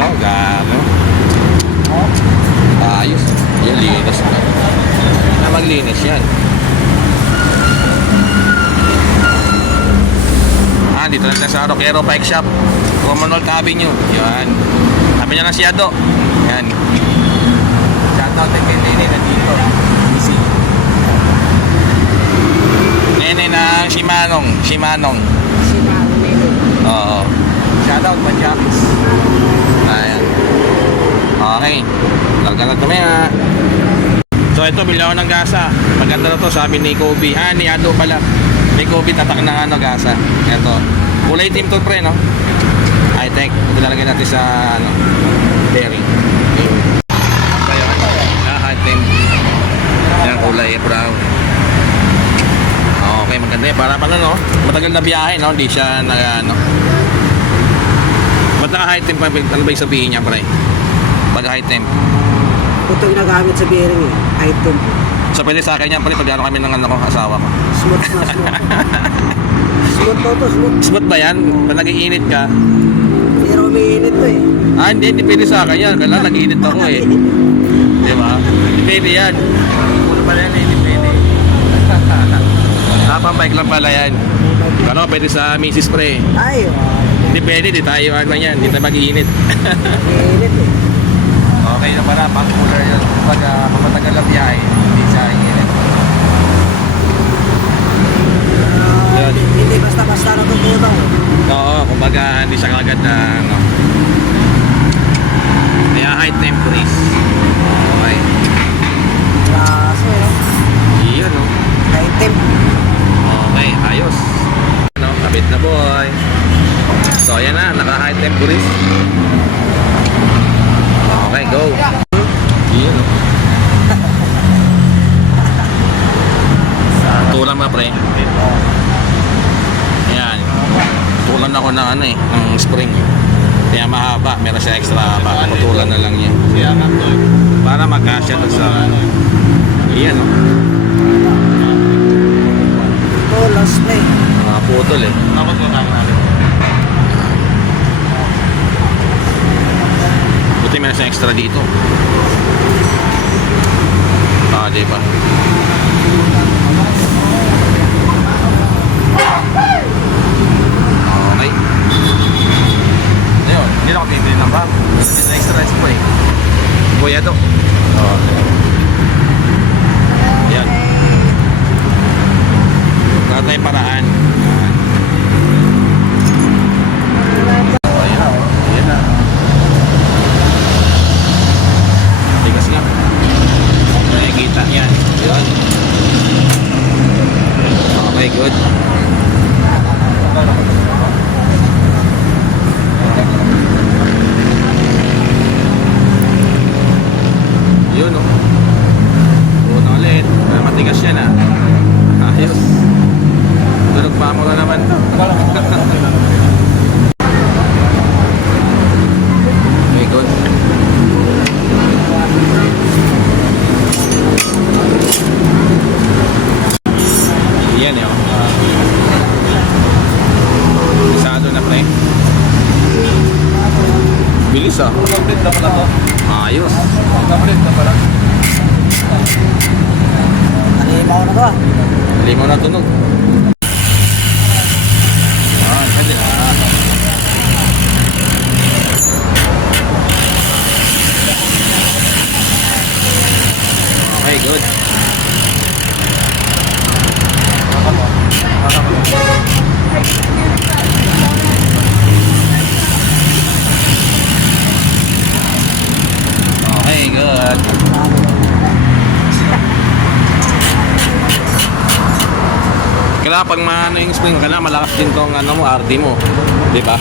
no? Gano. Ayos. Yan, linis na maglinis yan. Dito na sa Roquero Bike Shop, Commonwealth Avenue. Yan. Sabi niya ng Siado. Yan. Shoutout din kay Nene na dito. Easy. Nene na Shimanong. Shimanong Nene. Oo. Shoutout pa Jacks. Ayan. Okay. Lagkalag kami ha. So ito, bili ako ng gasa. Maganda na to, sabi ni Kobe. Ni Ado pala. Ni Kobe, tatak ng gasa. Ito. Kulay team to pre, no? High-tech. Ito lalagay natin sa, bearing. High-tech. Yan, kulay brown. Okay, maganda yan. Para pala, no? Matagal na biyahe, no? Hindi siya, ba't naka-high-tech pa? Ano ba yung sabihin niya, pre? Pag high-tech. Ito yung nagamit sa bearing eh. High-tech. So, pwede sa akin yan, pre, pag kami ng asawa ko. Smooth na, smooth. Smooth to, smooth. Smooth ba yan? Pag nag-iinit ka? Pero umiinit to eh. Hindi pwede sa akin yan. Kailangan nag-iinit ako eh. Di ba? Hindi pwede yan. Puro pala yan eh, hindi pwede. Pang-bike lang pala yan. Kano, pwede sa Mrs. Pre. Ay, Hindi pwede, di tayo yan. Hindi tayo mag-iinit. umiinit eh. Okay na pala, pang-cooler yan. Pag matagal na biyahe, hindi siya iinit. Hindi basta-basta natutulong. Oo, kumbaga hindi siya kagad na kaya high temperatures. Okay. Klase eh. Iyan o. High-tech. Okay, ayos. Kapit na boy. So ayan na, naka high temperatures. Okay, go. Iyan o. Tulang mga pre. Ayan. Tulan ako ng ng spring. Kaya mahaba, meron siya extra haba. Putulan na lang niya. Para magkasya to sa Iyan o. Ito, last na eh. Mga putol eh. Buti meron siya extra dito. Diba? Okay. Ayun, hindi na ako pinipili ng bag. Kasi na extra spray. Buya to. Yan. Wala tayong paraan. Ayan na. Ayan na. Tigas nga. Nakikita yan. Yun. Okay, good. Yun o. Una ulit. Matigas yan ayos. Tulog pa mo na naman to. Okay, good. Yan yun. Isado na pre. Bilis Complete na pala to. Ayos. Complete na pala. Halimaw na to ah. Halimaw na tunog. Hadi Okay, good. Okay, good. Kailangan pag maano yung spring ka na, malakas din tong mo, RD mo. Di ba?